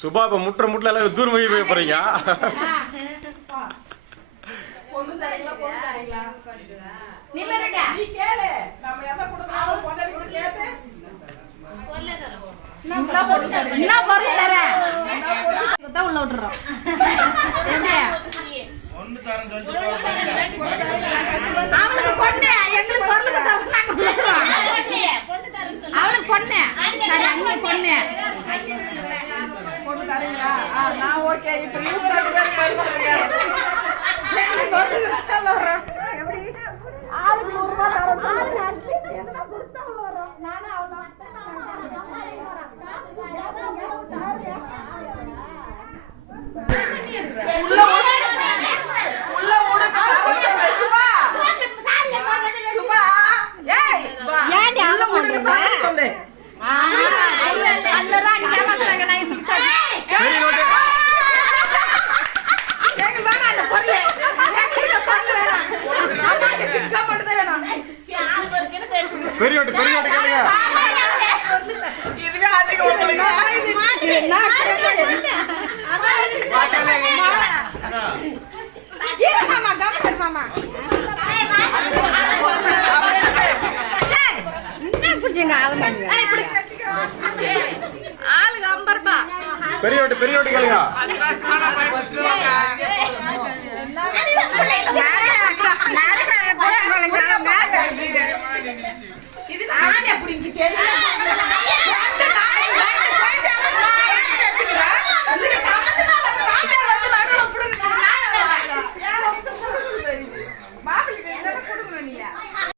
சுபா இப்ப முட்டுல எல்லாம் தூரம் போய் போறீங்க. உள்ள விட்டுறோம். அவளுக்கு பொண்ணு, எங்களுக்கு பொருளுக்கு அவளுக்கு பொண்ணு, சரி அண்ணி பொண்ணு பொண்ணு தரீங்களா? நான் ஓகே. இப்ப ஆளுக்கு 100 ரூபாய் தரோம். நானும் அவ்வளோ பெரியோட்டு கேளுங்க. இதுவே அதிகம் ஆளுக்கு 50 ரூபாய். பெரியோட்டு கேளுங்க. இது நானே அப்படி